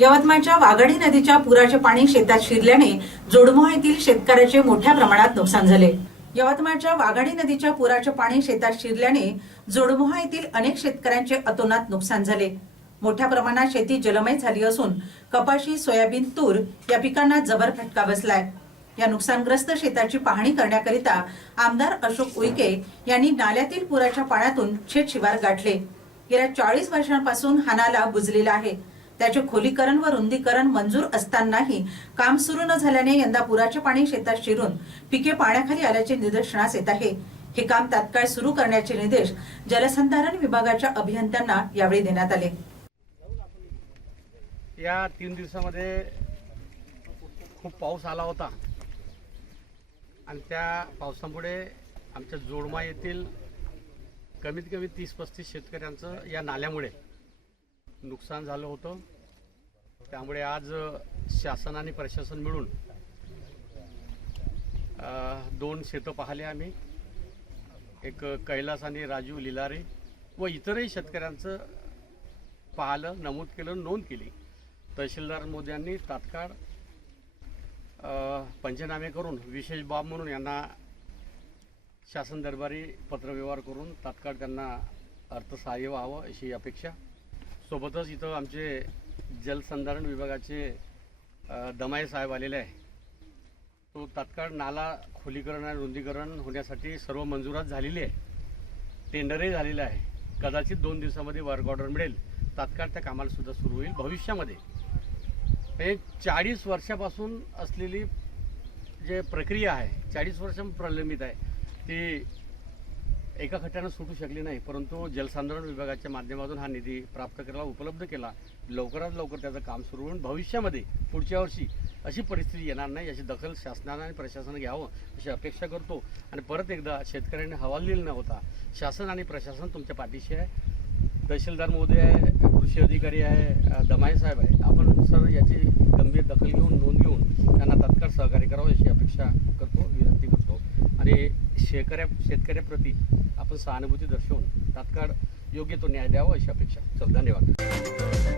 यवतमाळच्या वाघाडी नदीच्या पुराचे पाणी शेतात शिरल्याने जोडमोहा येथील शेतकऱ्याचे मोठ्या प्रमाणात नुकसान झाले. यवतमाळच्या वाघाडी नदीच्या पुराचे पाणी शेतात शिरल्याने जोडमोहा येथील अनेक शेतकऱ्यांचे अतोनात नुकसान झाले. मोठ्या प्रमाणात शेती जलमय झाली असून कपाशी सोयाबीन तूर या पिकांना जबर फटका बसलाय. या नुकसानग्रस्त शेताची पाहणी करण्याकरिता आमदार अशोक उईके यांनी नाल्यातील पुराच्या पाण्यातून शेत शिवार गाठले. गेल्या चाळीस वर्षांपासून हा नाला बुजलेला आहे. त्याचे खोलीकरण व रुंदीकरण मंजूर असतानाही काम सुरू न झाल्याने यंदा पुराचे पाणी शेतात शिरून पिके पाण्याखाली आल्याचे निदर्शनास येत आहे. हे काम तात्काळ सुरू करण्याचे निर्देश जलसंधारण विभागाच्या अभियंत्यांना यावेळी देण्यात आले. या तीन दिवसामध्ये खूप पाऊस आला होता. आणि त्या पावसामुळे आमच्या जोडमा येथील कमीत कमी तीस पस्तीस शेतकऱ्यांचं या नाल्यामुळे नुकसान झालं होतं. त्यामुळे आज शासन आणि प्रशासन मिळून दोन शेतं पाहिले आम्ही. एक कैलास आणि राजू लिलारे व इतरही शेतकऱ्यांचं पाहिलं नमूद केलं नोंद केली. तहसीलदार मोद्यांनी तात्काळ पंचनामे करून विशेष बाब म्हणून यांना शासन दरबारी पत्रव्यवहार करून तात्काळ त्यांना अर्थसहाय्य व्हावं अशी अपेक्षा सोबतच इथं आमचे जलसंधारण विभागाचे दमाय साहेब आलेले आहे. तो तात्काळ नाला खोलीकरण आणि रुंदीकरण होण्यासाठी सर्व मंजुरात झालेली आहे. टेंडरही झालेलं आहे. कदाचित दोन दिवसामध्ये वर्क ऑर्डर मिळेल. तात्काळ त्या कामाला सुद्धा सुरू होईल भविष्यामध्ये. हे चाळीस वर्षापासून असलेली जे प्रक्रिया आहे चाळीस वर्ष प्रलंबित आहे ती एका खट्ट्यानं सुटू शकली नाही परंतु जलसंधारण विभागाच्या माध्यमातून हा निधी प्राप्त करायला उपलब्ध केला. लवकरात लवकर त्याचं काम सुरू होऊन भविष्यामध्ये पुढच्या वर्षी अशी परिस्थिती येणार नाही याची दखल शासनानं आणि प्रशासनानं घ्यावं अशी अपेक्षा करतो. आणि परत एकदा शेतकऱ्यांनी हवाल दिला न होता शासन आणि प्रशासन तुमच्या पाठीशी आहे. तहसीलदार महोदय आहे कृषी अधिकारी आहे दमाई साहेब आहे. आपण सर याची गंभीर दखल घेऊन नोंद घेऊन त्यांना तत्काळ सहकार्य करावं अशी अपेक्षा करतो. विनंती करतो. आणि शेतकऱ्या शेतकऱ्याप्रती आपण सहानुभूती दर्शवून तात्काळ योग्य तो न्याय द्यावा अशी अपेक्षा. चल धन्यवाद.